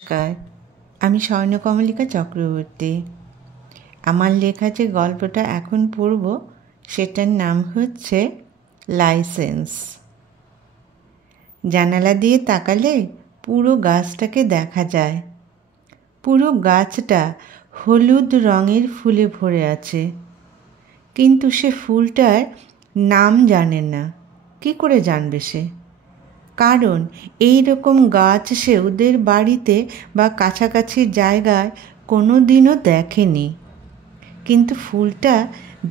নমস্কার, আমি স্বর্ণকমলিকা চক্রবর্তী। আমার লেখা যে গল্পটা এখন পড়ব সেটার নাম হচ্ছে লাইসেন্স। জানালা দিয়ে তাকালে পুরো গাছটাকে দেখা যায়। পুরো গাছটা হলুদ রঙের ফুলে ভরে আছে, কিন্তু সে ফুলটার নাম জানে না। কি করে জানবে সে? কারণ এই রকম গাছ সে ওদের বাড়িতে বা কাছাকাছি জায়গায় কোনো দিনও দেখেনি। কিন্তু ফুলটা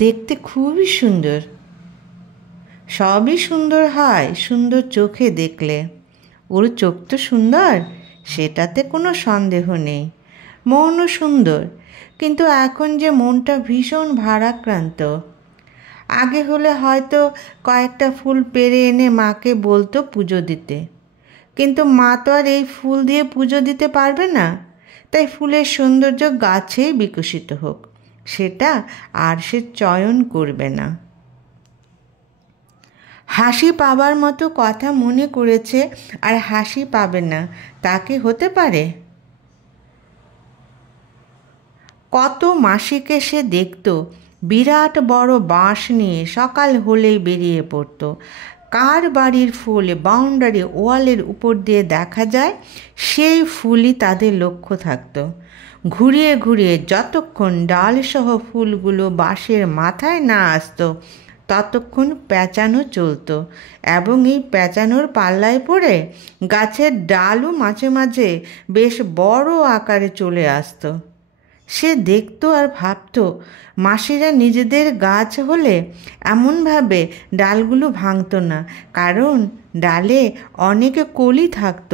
দেখতে খুবই সুন্দর। সবই সুন্দর হয় সুন্দর চোখে দেখলে। ওর চোখ তো সুন্দর, সেটাতে কোনো সন্দেহ নেই। মনও সুন্দর, কিন্তু এখন যে মনটা ভীষণ ভারাক্রান্ত। আগে হলে হয়তো কয়েকটা ফুল পেড়ে এনে মাকে বলতো পুজো দিতে, কিন্তু মা তো আর এই ফুল দিয়ে পুজো দিতে পারবে না। তাই ফুলের সৌন্দর্য গাছেই বিকশিত হোক, সেটা আর সে চয়ন করবে না। হাসি পাবার মতো কথা মনে করেছে আর হাসি পাবে না, তা কি হতে পারে? কত মাসিকে সে দেখত বিরাট বড় বাঁশ নিয়ে সকাল হলেই বেরিয়ে পড়ত। কার বাড়ির ফুল বাউন্ডারি ওয়ালের উপর দিয়ে দেখা যায়, সেই ফুলই তাদের লক্ষ্য থাকত। ঘুরিয়ে ঘুরিয়ে যতক্ষণ ডালসহ ফুলগুলো বাঁশের মাথায় না আসতো ততক্ষণ পেঁচানো চলত, এবং এই পেঁচানোর পাল্লায় পড়ে গাছের ডালও মাঝে মাঝে বেশ বড় আকারে চলে আসতো। সে দেখত আর ভাবত, মাসিরা নিজেদের গাছ হলে এমনভাবে ডালগুলো ভাঙত না, কারণ ডালে অনেক কলি থাকত।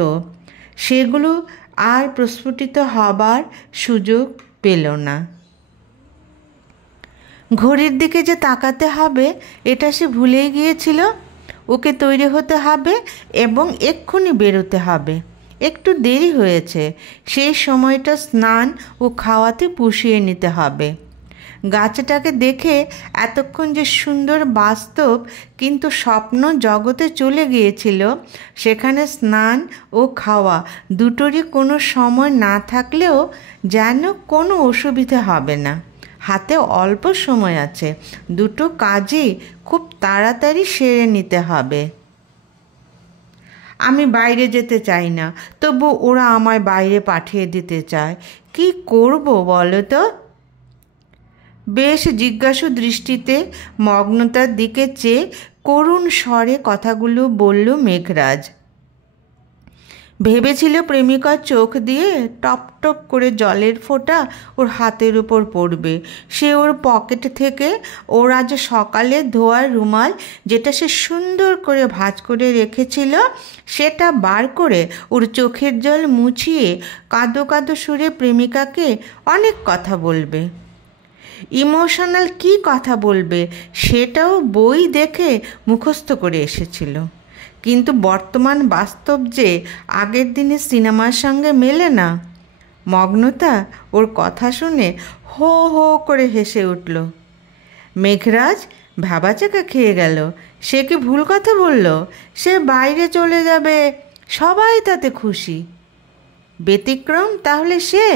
সেগুলো আর প্রস্ফুটিত হবার সুযোগ পেল না। ঘড়ির দিকে যে তাকাতে হবে এটা সে ভুলেই গিয়েছিল। ওকে তৈরি হতে হবে এবং এক্ষুনি বেরোতে হবে। একটু দেরি হয়েছে, সেই সময়টা স্নান ও খাওয়াতে পুষিয়ে নিতে হবে। গাছটাকে দেখে এতক্ষণ যে সুন্দর বাস্তব কিন্তু স্বপ্ন জগতে চলে গিয়েছিল, সেখানে স্নান ও খাওয়া দুটোরই কোনো সময় না থাকলেও যেন কোনো অসুবিধা হবে না। হাতে অল্প সময় আছে, দুটো কাজই খুব তাড়াতাড়ি সেরে নিতে হবে। আমি বাইরে যেতে চাই না, তবু ওরা আমায় বাইরে পাঠিয়ে দিতে চায়। কি করব বলো তো? বেশ জিজ্ঞাসু দৃষ্টিতে মগ্নতার দিকে চেয়ে করুণ স্বরে কথাগুলো বলল মেঘরাজ। ভেবেছিল প্রেমিকার চোখ দিয়ে টপ টপ করে জলের ফোঁটা ওর হাতের উপর পড়বে। সে ওর পকেট থেকে ওর আজ সকালে ধোয়ার রুমাল, যেটা সে সুন্দর করে ভাঁজ করে রেখেছিল, সেটা বার করে ওর চোখের জল মুছিয়ে কাঁদো কাঁদো সুরে প্রেমিকাকে অনেক কথা বলবে। ইমোশনাল কি কথা বলবে সেটাও বই দেখে মুখস্থ করে এসেছিল। কিন্তু বর্তমান বাস্তব যে আগের দিনের সিনেমার সঙ্গে মেলে না। মগ্নতা ওর কথা শুনে হো হো করে হেসে উঠল। মেঘরাজ ভাবাচাকা খেয়ে গেল। সে কি ভুল কথা বলল? সে বাইরে চলে যাবে, সবাই তাতে খুশি। ব্যতিক্রম তাহলে সে?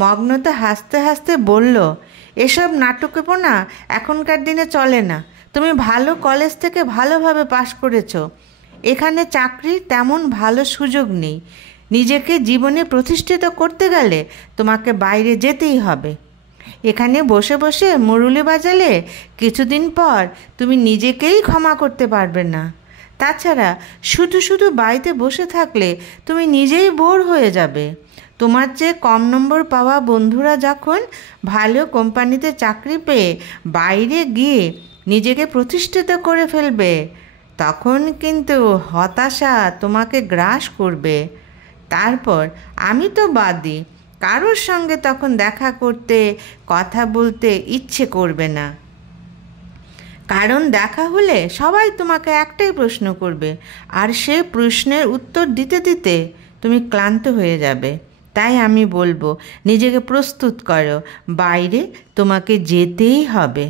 মগ্নতা হাসতে হাসতে বলল, এসব নাটকেপনা এখনকার দিনে চলে না। তুমি ভালো কলেজ থেকে ভালোভাবে পাশ করেছো। এখানে চাকরির তেমন ভালো সুযোগ নেই। নিজেকে জীবনে প্রতিষ্ঠিত করতে গেলে তোমাকে বাইরে যেতেই হবে। এখানে বসে বসে মুরুলি বাজালে কিছুদিন পর তুমি নিজেকেই ক্ষমা করতে পারবে না। তাছাড়া শুধু শুধু বাড়িতে বসে থাকলে তুমি নিজেই বোর হয়ে যাবে। তোমার চেয়ে কম নম্বর পাওয়া বন্ধুরা যখন ভালো কোম্পানিতে চাকরি পেয়ে বাইরে গিয়ে নিজেকে প্রতিষ্ঠিত করে ফেলবে, তখন কিন্তু হতাশা তোমাকে গ্রাস করবে। তারপর আমি তো বাদই, কারোর সঙ্গে তখন দেখা করতে কথা বলতে ইচ্ছে করবে না। কারণ দেখা হলে সবাই তোমাকে একটাই প্রশ্ন করবে, আর সে প্রশ্নের উত্তর দিতে দিতে তুমি ক্লান্ত হয়ে যাবে। তাই আমি বলবো, নিজেকে প্রস্তুত করো, বাইরে তোমাকে যেতেই হবে।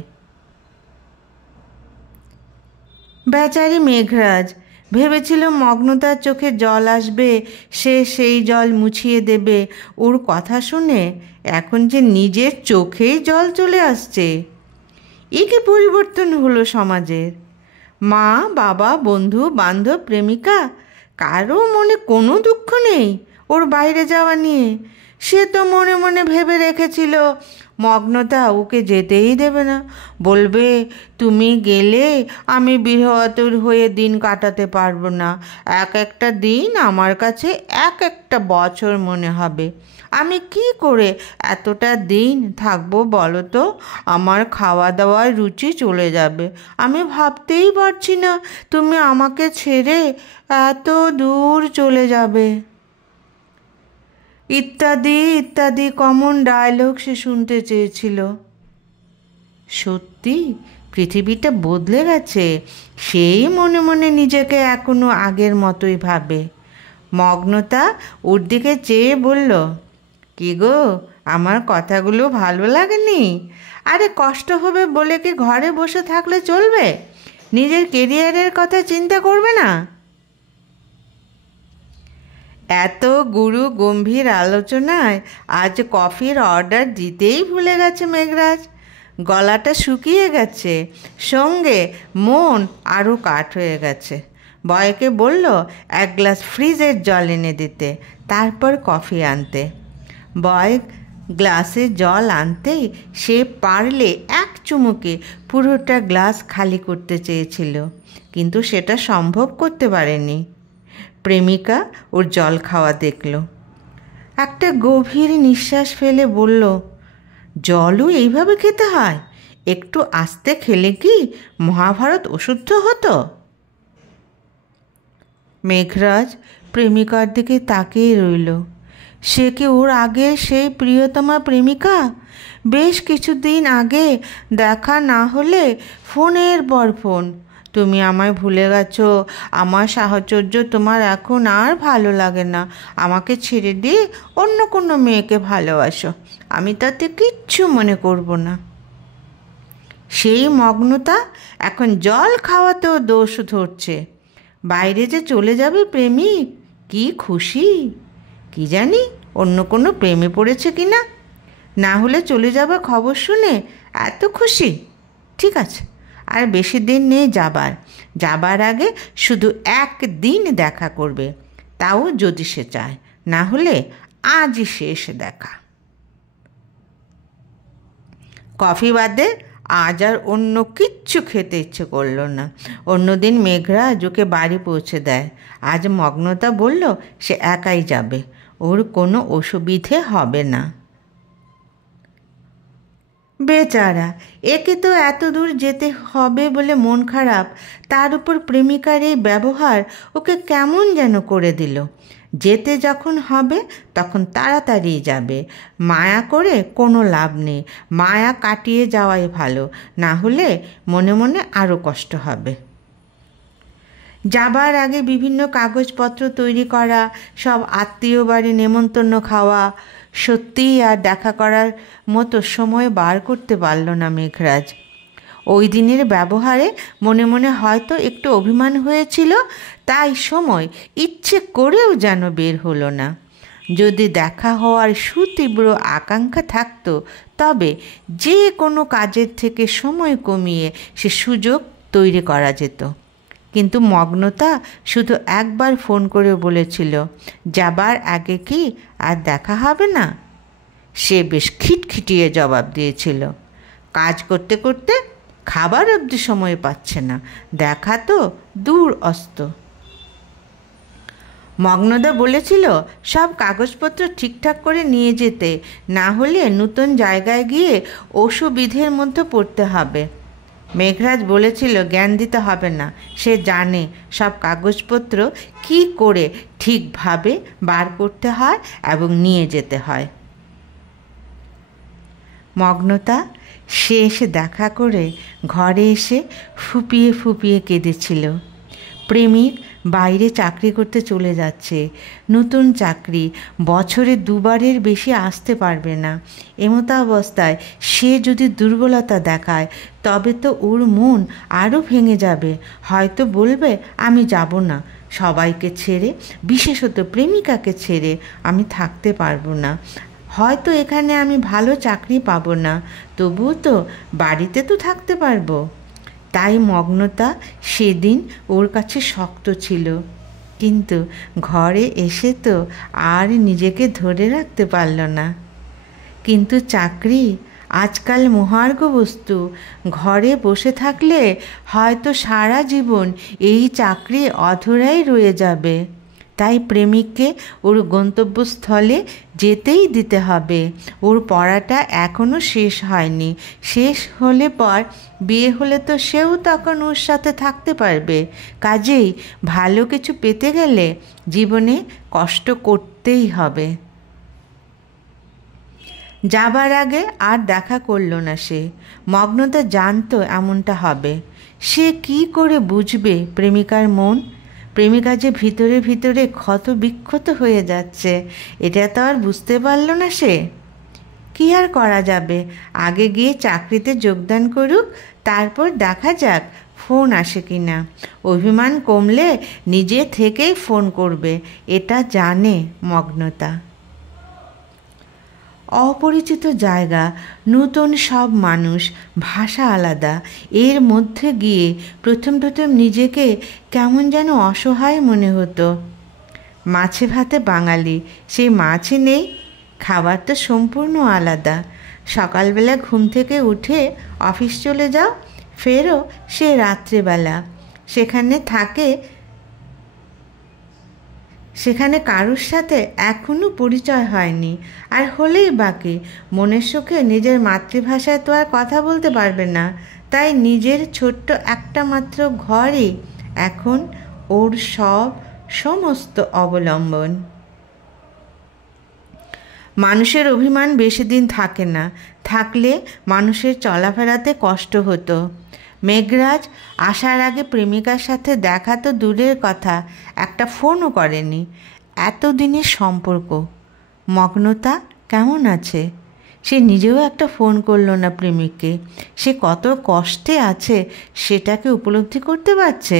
বেচারি মেঘরাজ ভেবেছিল মগ্নতার চোখে জল আসবে, সে সেই জল মুছিয়ে দেবে। ওর কথা শুনে এখন যে নিজের চোখেই জল চলে আসছে। এ কি পরিবর্তন হলো সমাজের! মা, বাবা, বন্ধু বান্ধব, প্রেমিকা, কারো মনে কোনো দুঃখ নেই ওর বাইরে যাওয়া নিয়ে। সে তো মনে মনে ভেবে রেখেছিল মগ্নতা ওকে যেতেই দেবে না, বলবে তুমি গেলে আমি বৃহত্তর হয়ে দিন কাটাতে পারবো না, এক একটা দিন আমার কাছে এক একটা বছর মনে হবে। আমি কি করে এতটা দিন থাকবো বলো তো? আমার খাওয়া দাওয়ার রুচি চলে যাবে। আমি ভাবতেই পারছি না তুমি আমাকে ছেড়ে এত দূর চলে যাবে। ইত্যাদি ইত্যাদি কমন ডায়লগ সে শুনতে চেয়েছিল। সত্যি পৃথিবীটা বদলে গেছে, সেই মনে মনে নিজেকে এখনো আগের মতোই ভাবে। মগ্নতা ওর দিকে চেয়ে বলল, কি গো, আমার কথাগুলো ভালো লাগেনি? আরে কষ্ট হবে বলে কি ঘরে বসে থাকলে চলবে? নিজের কেরিয়ারের কথা চিন্তা করবে না? এত গুরু গম্ভীর আলোচনায় আজ কফির অর্ডার দিতেই ভুলে গেছে মেঘরাজ। গলাটা শুকিয়ে গেছে, সঙ্গে মন আরও কাঠ হয়ে গেছে। বয়কে বলল এক গ্লাস ফ্রিজের জল এনে দিতে, তারপর কফি আনতে। বয় গ্লাসে জল আনতেই সে পারলে এক চুমুকে পুরোটা গ্লাস খালি করতে চেয়েছিল, কিন্তু সেটা সম্ভব করতে পারেনি। প্রেমিকা ওর জল খাওয়া দেখল, একটা গভীর নিঃশ্বাস ফেলে বলল, জলও এইভাবে খেতে হয়? একটু আস্তে খেলে কি মহাভারত অশুদ্ধ হতো? মেঘরাজ প্রেমিকার দিকে তাকিয়ে রইল। সে কি ওর আগে সেই প্রিয়তমা প্রেমিকা? বেশ কিছুদিন আগে দেখা না হলে ফোনের পর ফোন, তুমি আমায় ভুলে গেছো, আমার সাহচর্য তোমার এখন আর ভালো লাগে না, আমাকে ছেড়ে দিয়ে অন্য কোনো মেয়েকে ভালোবাসো, আমি তাতে কিচ্ছু মনে করব না। সেই মগ্নতা এখন জল খাওয়াতেও দোষ ধরছে। বাইরে যে চলে যাবে প্রেমিক, কি খুশি! কি জানি অন্য কোনো প্রেমে পড়েছে কি না, না হলে চলে যাবার খবর শুনে এত খুশি। ঠিক আছে, আর বেশি দিন নেই যাবার আগে শুধু একদিন দেখা করবে, তাও যদি সে চায়, না হলে আজই শেষ দেখা। কফি বাদে আজ আর অন্য কিচ্ছু খেতে ইচ্ছে করল না। অন্যদিন মেঘরাজ ওকে বাড়ি পৌঁছে দেয়। আজ মগ্নতা বলল সে একাই যাবে, ওর কোনো অসুবিধে হবে না। বেচারা, একে তো এত দূর যেতে হবে বলে মন খারাপ, তার উপর প্রেমিকার এই ব্যবহার ওকে কেমন যেন করে দিল। যেতে যখন হবে তখন তাড়াতাড়ি যাবে, মায়া করে কোনো লাভ নেই, মায়া কাটিয়ে যাওয়াই ভালো, না হলে মনে মনে আরও কষ্ট হবে। যাবার আগে বিভিন্ন কাগজপত্র তৈরি করা, সব আত্মীয় বাড়ি নেমন্তন্ন খাওয়া, সত্যিই আর দেখা করার মতো সময় বার করতে পারল না মেঘরাজ। ওই দিনের ব্যবহারে মনে মনে হয়তো একটু অভিমান হয়েছিল, তাই সময় ইচ্ছে করেও যেন বের হলো না। যদি দেখা হওয়ার সুতীব্র আকাঙ্ক্ষা থাকতো তবে যে কোনো কাজের থেকে সময় কমিয়ে সে সুযোগ তৈরি করা যেত। কিন্তু মগ্নতা শুধু একবার ফোন করে বলেছিল, যাবার আগে কি আর দেখা হবে না? সে বেশ খিটখিটিয়ে জবাব দিয়েছিল, কাজ করতে করতে খাবার অবধি সময় পাচ্ছে না, দেখা তো দূর অস্ত। মগ্নদা বলেছিল সব কাগজপত্র ঠিকঠাক করে নিয়ে যেতে, না হলে নতুন জায়গায় গিয়ে অসুবিধের মধ্যে পড়তে হবে। মেঘরাজ বলেছিল জ্ঞান দিতে হবে না, সে জানে সব কাগজপত্র কি করে ঠিকভাবে বার করতে হয় এবং নিয়ে যেতে হয়। মগ্নতা শেষ দেখা করে ঘরে এসে ফুপিয়ে ফুপিয়ে কেঁদেছিল। প্রেমিক বাইরে চাকরি করতে চলে যাচ্ছে, নতুন চাকরি, বছরে 2বারের বেশি আসতে পারবে না। এমতো অবস্থায় সে যদি দুর্বলতা দেখায় তবে তো ওর মন আরও ভেঙে যাবে। হয়তো বলবে আমি যাব না, সবাইকে ছেড়ে, বিশেষত প্রেমিকাকে ছেড়ে আমি থাকতে পারবো না। হয়তো এখানে আমি ভালো চাকরি পাবো না, তবুও তো বাড়িতে তো থাকতে পারবো। তাই মগ্নতা সেদিন ওর কাছে শক্ত ছিল, কিন্তু ঘরে এসে তো আর নিজেকে ধরে রাখতে পারল না। কিন্তু চাকরি আজকাল মহার্ঘ বস্তু। ঘরে বসে থাকলে হয়তো সারা জীবন এই চাকরি অধরাই রয়ে যাবে। তাই প্রেমিককে ওর গন্তব্যস্থলে যেতেই দিতে হবে। ওর পড়াটা এখনও শেষ হয়নি, শেষ হলে পর বিয়ে হলে তো সেও তখন ওর সাথে থাকতে পারবে। কাজেই ভালো কিছু পেতে গেলে জীবনে কষ্ট করতেই হবে। যাবার আগে আর দেখা করল না সে। মগ্নতা জানতো এমনটা হবে। সে কি করে বুঝবে প্রেমিকার মন? প্রেমিকা যে ভিতরে ভিতরে ক্ষত বিক্ষত হয়ে যাচ্ছে, এটা তো আর বুঝতে পারল না সে। কি আর করা যাবে, আগে গিয়ে চাকরিতে যোগদান করুক, তারপর দেখা যাক ফোন আসে কি না। অভিমান কমলে নিজে থেকেই ফোন করবে, এটা জানে মগ্নতা। অপরিচিত জায়গা, নতুন সব মানুষ, ভাষা আলাদা। এর মধ্যে গিয়ে প্রথম নিজেকে কেমন যেন অসহায় মনে হতো। মাছে ভাতে বাঙালি, সেই মাছই নেই, খাবার তো সম্পূর্ণ আলাদা। সকালবেলা ঘুম থেকে উঠে অফিস চলে যাও, ফেরো সে রাত্রেবেলা। সেখানে কারোর সাথে এখনও পরিচয় হয়নি, আর হলেই বাকি। মনের সুখে নিজের মাতৃভাষায় তো আর কথা বলতে পারবে না, তাই নিজের ছোট্ট একটা মাত্র ঘরই এখন ওর সমস্ত অবলম্বন। মানুষের অভিমান বেশি দিন থাকে না, থাকলে মানুষের চলাফেরাতে কষ্ট হতো। মেঘরাজ আসার আগে প্রেমিকার সাথে দেখা তো দূরের কথা, একটা ফোনও করেনি। এতদিনের সম্পর্ক, মগ্নতা কেমন আছে? সে নিজেও একটা ফোন করল না প্রেমিককে। সে কত কষ্টে আছে সেটাকে উপলব্ধি করতে পারছে?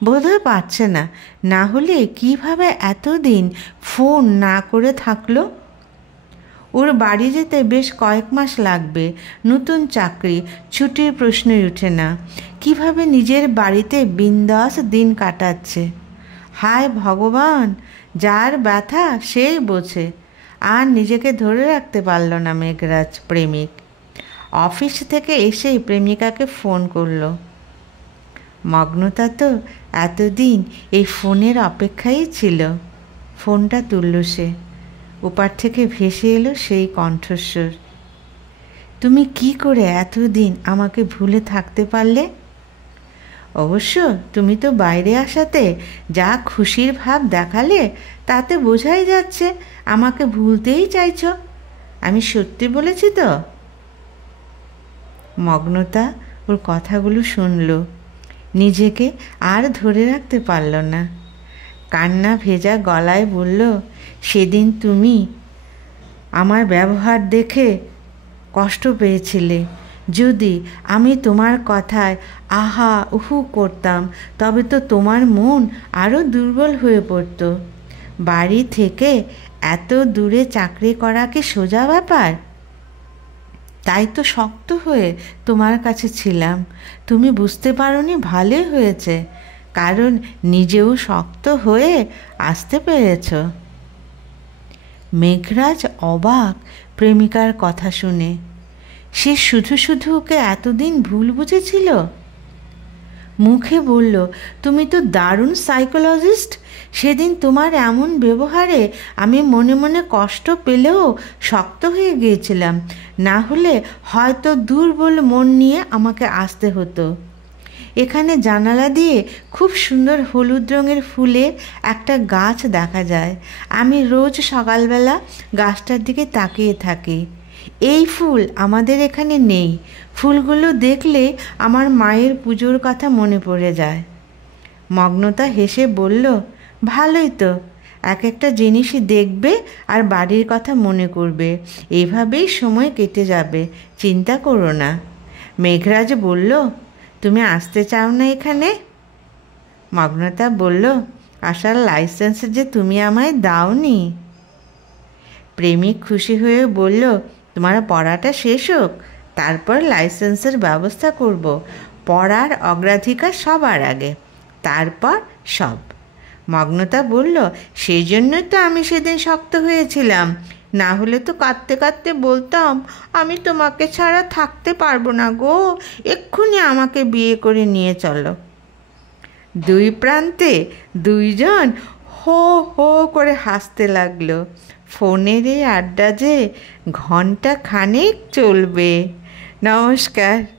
বোধহয় পারছে না, না হলে কীভাবে এতদিন ফোন না করে থাকলো? ওর বাড়ি যেতে বেশ কয়েক মাস লাগবে। নতুন চাকরি, ছুটির প্রশ্নই ওঠে না। কিভাবে নিজের বাড়িতে বিন্দাস দিন কাটাচ্ছে। হায় ভগবান, যার ব্যথা সেই বোঝে। আর নিজেকে ধরে রাখতে পারল না মেঘরাজ প্রেমিক। অফিস থেকে এসেই প্রেমিকাকে ফোন করলো। মগ্নতা তো এতদিন এই ফোনের অপেক্ষাই ছিল। ফোনটা তুলল সে। ওপার থেকে ভেসে এলো সেই কণ্ঠস্বর, তুমি কি করে এতদিন আমাকে ভুলে থাকতে পারলে? অবশ্য তুমি তো বাইরে আসাতে যা খুশির ভাব দেখালে, তাতে বোঝাই যাচ্ছে আমাকে ভুলতেই চাইছ। আমি সত্যি বলেছি তো? মগ্নতা ওর কথাগুলো শুনল, নিজেকে আর ধরে রাখতে পারল না। কান্না ভেজা গলায় বলল, সেদিন তুমি আমার ব্যবহার দেখে কষ্ট পেয়েছিলে। যদি আমি তোমার কথায় আহা উহু করতাম, তবে তো তোমার মন আরও দুর্বল হয়ে পড়ত। বাড়ি থেকে এত দূরে চাকরি করা কি সোজা ব্যাপার? তাই তো শক্ত হয়ে তোমার কাছে ছিলাম। তুমি বুঝতে পারোনি, ভালোই হয়েছে, কারণ নিজেও শক্ত হয়ে আসতে পেরেছ। মেঘরাজ অবাক প্রেমিকার কথা শুনে। সে শুধু শুধু ওকে এতদিন ভুল বুঝেছিল। মুখে বলল, তুমি তো দারুণ সাইকোলজিস্ট। সেদিন তোমার এমন ব্যবহারে আমি মনে মনে কষ্ট পেলেও শক্ত হয়ে গিয়েছিলাম, না হলে হয়তো দুর্বল মন নিয়ে আমাকে আসতে হতো। এখানে জানালা দিয়ে খুব সুন্দর হলুদ রঙের ফুলের একটা গাছ দেখা যায়। আমি রোজ সকালবেলা গাছটার দিকে তাকিয়ে থাকি। এই ফুল আমাদের এখানে নেই। ফুলগুলো দেখলে আমার মায়ের পুজোর কথা মনে পড়ে যায়। মগ্নতা হেসে বলল, ভালোই তো, এক একটা জিনিসই দেখবে আর বাড়ির কথা মনে করবে, এভাবেই সময় কেটে যাবে, চিন্তা করো না। মেঘরাজ বলল, তুমি আসতে চাও না এখানে? মগ্নতা বলল, আসার লাইসেন্স যে তুমি আমায় দাওনি। প্রেমিক খুশি হয়ে বলল, তোমার পড়াটা শেষ হোক, তারপর লাইসেন্সের ব্যবস্থা করব। পড়ার অগ্রাধিকার সবার আগে, তারপর সব। মগ্নতা বলল, সেই জন্যই তো আমি সেদিন শক্ত হয়েছিলাম, না হলে তো কাঁদতে কাঁদতে বলতাম, আমি তোমাকে ছাড়া থাকতে পারবো না গো, এক্ষুনি আমাকে বিয়ে করে নিয়ে চলো। দুই প্রান্তে দুইজন হো হো করে হাসতে লাগলো। ফোনের এই আড্ডা যে ঘণ্টা খানেক চলবে। নমস্কার।